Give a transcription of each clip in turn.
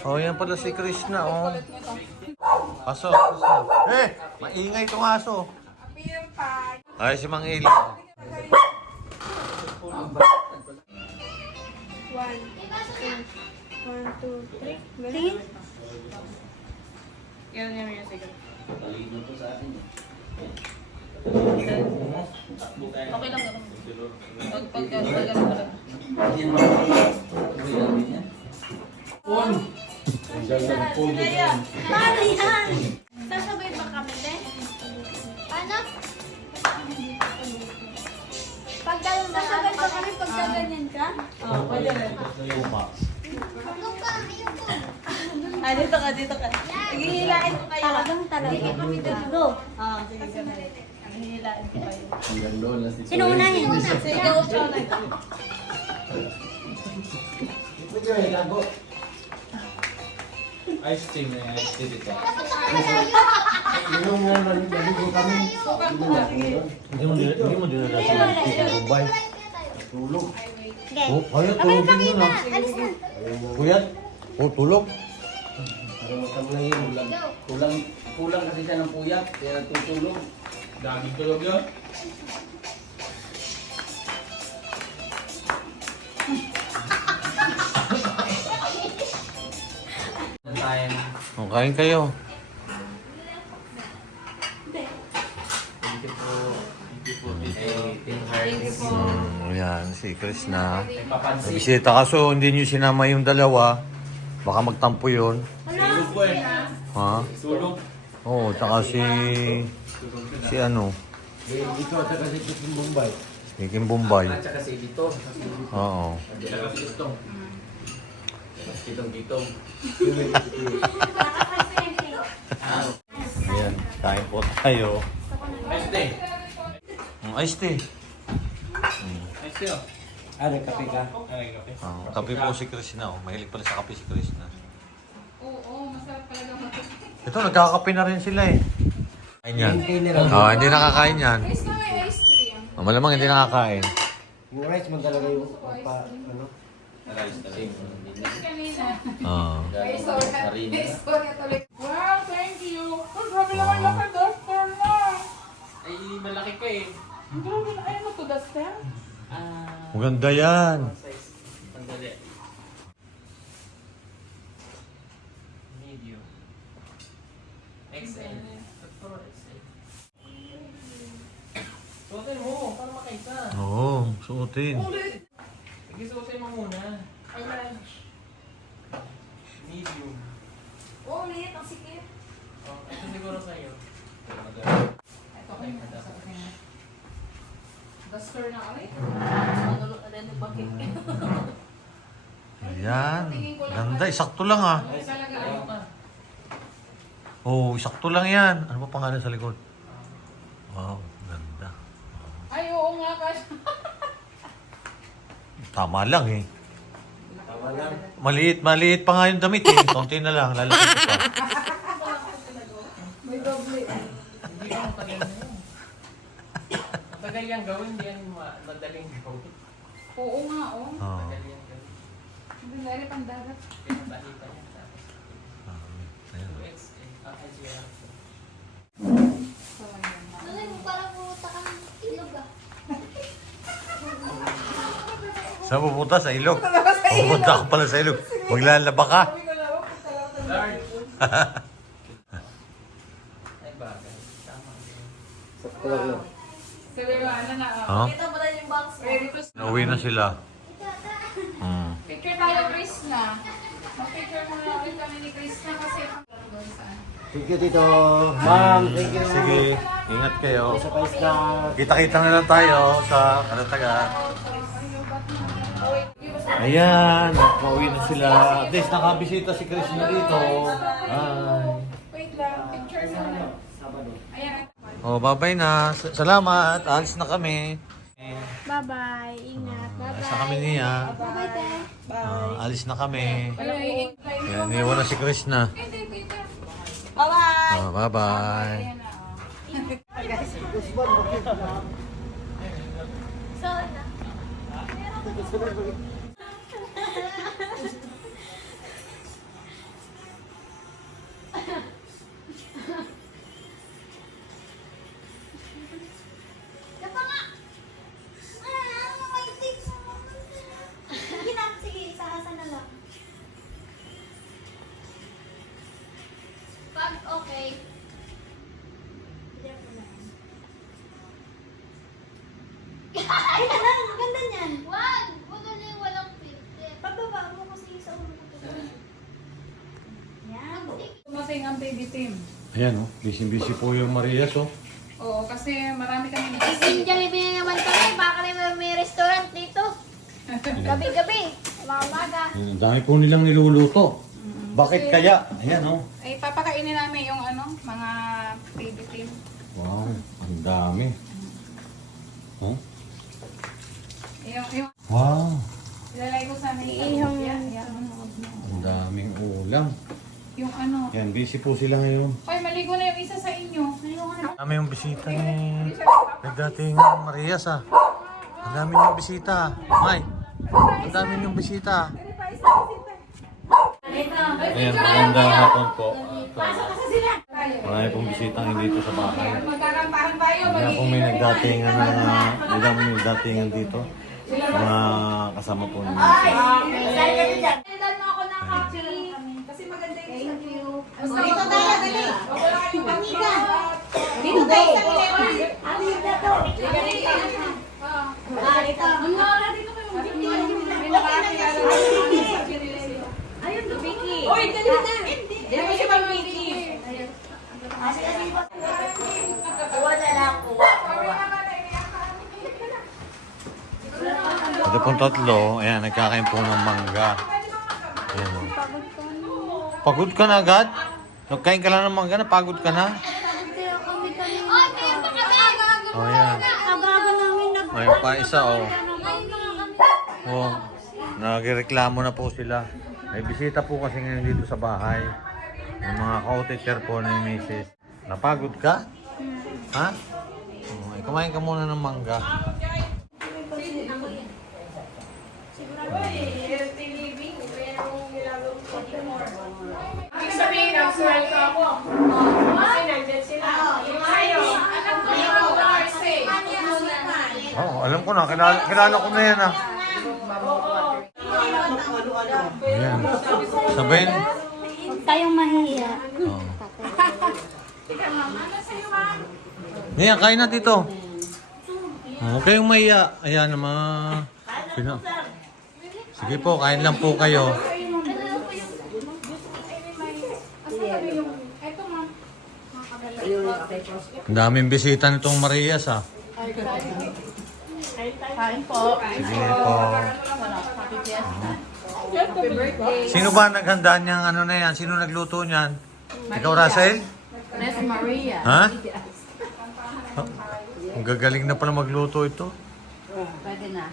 Oh, yan pala si Krishna, oh. Aso, Krishna. Maingay itong aso. Ay, si Mang Eli. 1, 2, 3. Galing. Yan yung music. Okay lang naman. Pag Paano yan? Sasabay pa kami, te? Ano? Sasabay pa kami pag gaganyan ka? Oo, pwede rin. Ah, dito ka. Hihilain ko kayo. Talagang. Sige kami dito. Sige, kami. Hihilain ko kayo. Sino unahin? Sige, go, Chona. Ice cream na ice cream dito. Hindi mo dinala sa Bombay. Tulog. Okay. Oh, kaya Abay, tulog din pakita. yun, ah. Alis na. Puyat? Oh, tulog. Kulang kasi siya ng puyat, kaya tutulog. Daging tulog yun. Time. Oh, kain kayo. Thank you po. Team Hearts. Ayan, si Krishna. Papansin. Bisita kaso hindi niyo sinama yung dalawa. Baka magtampo yun. Tulog po eh. Ha? Tulog. Oo, tsaka si ano, Dito at saka si Chicken Bombay. Kikim Bombay. At saka si Dito. Oo. Tsaka si Utong. Kitong-kitong. Ayan, kain po tayo. Ice tea. Ice tea. Ice tea oh. Kape ka? Ay, kape. Kape po si Krishna. Oh. Mahilig pala sa kape si Krishna. Oo, masarap talaga mati. Ito, nagkakape na rin sila eh. Kain yan. Hindi nakakain yan. Ice na may ice cream. Malamang hindi nakakain. Yung rice man talaga yung ano? Rice talaga. Kanina. Oo. Harina. Wow, thank you. Oh, grabe naman laki duster na. Ay, malaki ka eh. Grabe na. Ayun mo to, duster? Maganda yan. Size. Sandali. Medium. XL. Puro XL. Suotin mo, para makita. Oo, suotin. Sige, suotin mo muna. Ay, large. Medium. Oh, ulit. Ang sikip. Oh, ito siguro sa'yo. Ito kayo. Duster na ulit. Ano na bakit? Ayan. Ganda, isakto lang ah. Ay, talaga ano ka? Oo, isakto lang yan. Ano ba pangalan sa likod? Wow, ganda. Ay, oo nga kasi. Tama lang eh. Tama lang. Maliit pa nga yung damit eh. Konti na lang, lalaki ko pa. May doble. Hindi ka matagal na yun. Matagal yan gawin, hindi yan madaling gawin. Oo nga, oh. Oo. Matagal yan gawin. Hindi na pang dagat. Pinapahita yan tapos. Ayan. 2XL. LGR. So, ayan na. Ano yung parang pumunta ka ng ilog ah. Saan pupunta? Sa ilog? Pupunta ka pala sa ilog. Maglalaba ka? Large. Ay bagay. Tama. Sakto lang lang. Sige, ano na, oh. Ha? Kita mo lang yung box mo. Ready to Nauwi na sila. Picture tayo, Chris na. Mag-picture muna ulit kami ni Chris na kasi Thank you, Tito. Ma'am, thank you. Sige, ingat kayo. Sa pais na. Kita-kita na lang tayo sa Kalatagan. Ayan, pauwi na sila. At least nakabisita si Krishna dito. Ay. wait lang, picture muna. Sabado. Ayan. Oh, bye-bye na. Salamat. Alis na kami. Bye-bye. Ingat. Bye-bye. Sa kami niya. Bye-bye, te. Alis na kami. Ay, Ayan, niwan na si Krishna. Bye-bye! Oh, bye-bye. Ayan na, oh. So, na. Okay. Ay, ang ganda niyan. Wag! Wag na yung walang filter. Pababa mo kasi sa ulo ko. Yan. Tumating ang baby team. Ayan, oh. Busy-busy po yung Marias, oh. Oo, kasi marami kami Kasi Jollibee na naman kami. Baka may restaurant dito. Gabi-gabi. Umaga. Ang dami po nilang niluluto. Bakit kaya? Ayan, oh. Ay, papakainin namin yung mga baby team. Wow, ang dami. Oh? Yung Wow, ilalagay ko sa Iihang yan. ang daming ulam. Yung Yan, busy po sila ngayon. Ay, maligo na yung isa sa inyo. Dami yung bisita ni nagdating Marias, ah. Ang dami yung bisita. May, ang dami yung bisita. Ayan, magandang hapon po. Marami pong bisita dito sa bahay. Magkakantahan tayo. Kaya po may nagdatingan ilang may nagdatingan dito. Mga kasama po ni Mrs. Dali mo ako ng coffee. Kasi maganda yung Thank you. Dito tayo, dali. Wala kayong pagkita. Dito tayo sa kilewan. Amida to. Dito. Dito kayo. May nakakilala. Ayun, Vicky. Uy, dali na. Dali mo si Ma'am Vicky. Wala lang po. Ito pong tatlo, ayan, nagkakain po ng mangga. Ayan, oh. Pagod ka na agad? Nagkain ka lang ng mangga, napagod ka na? Oh, ayan. Agaga namin nag... Ayun pa isa, oh. Oh, nagreklamo na po sila. May bisita po kasi ngayon dito sa bahay. Yung mga ka-teacher po ni Mrs. Napagod ka? Ha? Oh, kumain ka muna ng mangga. Ibig sabihin, nag-smile ka ako. Kasi nandyan sila. Ayaw. Alam ko yung Marce. Oh, alam ko na. Kilala ko na yan, ah. Ayan. Sabihin. Huwag tayong mahiya. Oh. Ngayon, kain na dito. Huwag kayong mahiya. Ayan naman. Sige po, kain lang po kayo. Ang daming bisita nitong Marias, ah. Kain po. Sige po. Sino ba naghanda niyang ano na yan? Sino nagluto niyan? Ikaw, Russell? Si Maria. Ha? Ang gagaling na pala magluto ito. Pwede na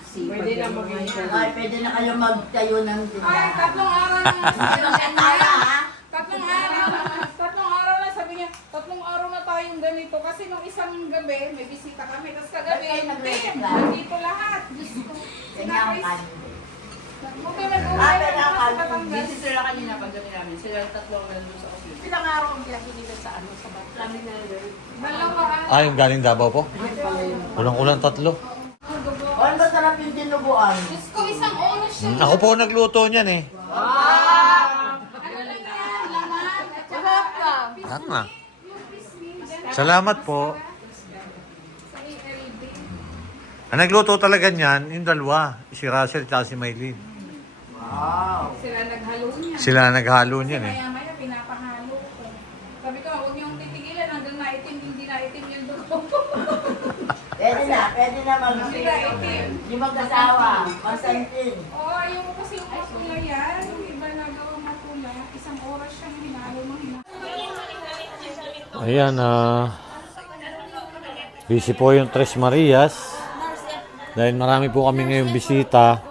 mag-enjoy. Ay, pwede na kayo magtayo ng Ay, tindahan. tatlong araw na. Tatlong araw na, sabi niya, tatlong araw na tayong ganito. Kasi nung isang gabi, may bisita kami. Tapos kagabi, hindi. Nandito lahat. Diyos ko. Kanyang kan. Huwag kayo mag-uwi. Busy sila kanina pagdating namin. Sila tatlong nandun sa office. Ilang araw ang pinaginilan sa sa Batlamin na Dalawa. Ah, yung galing Davao po? Kulang-kulang tatlo. O, ang masarap yung dinuguan. Diyos ko, isang oras siya. Ako po nagluto niyan, eh. Lahat na. Salamat po. Ang nagluto talaga niyan, yung dalawa. Si Russell at si Maylin. Sila naghalo niya. Sila naghalo niyan, eh. Maya-maya pinapahalo ko. Sabi ko, huwag niyong titigilan hanggang naitim, hindi naitim yung dugo. Pwede na mag Hindi naitim. yung mag-asawa. Masantin. Oo, ayoko kasi yung matula yan. Yung iba nagawang matula. Isang oras siyang hinalo ng hinalo. Ayan, busy po yung Tres Marias. Dahil marami po kami ngayong bisita.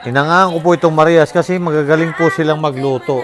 Inangaan ko po itong Marias kasi magagaling po silang magluto.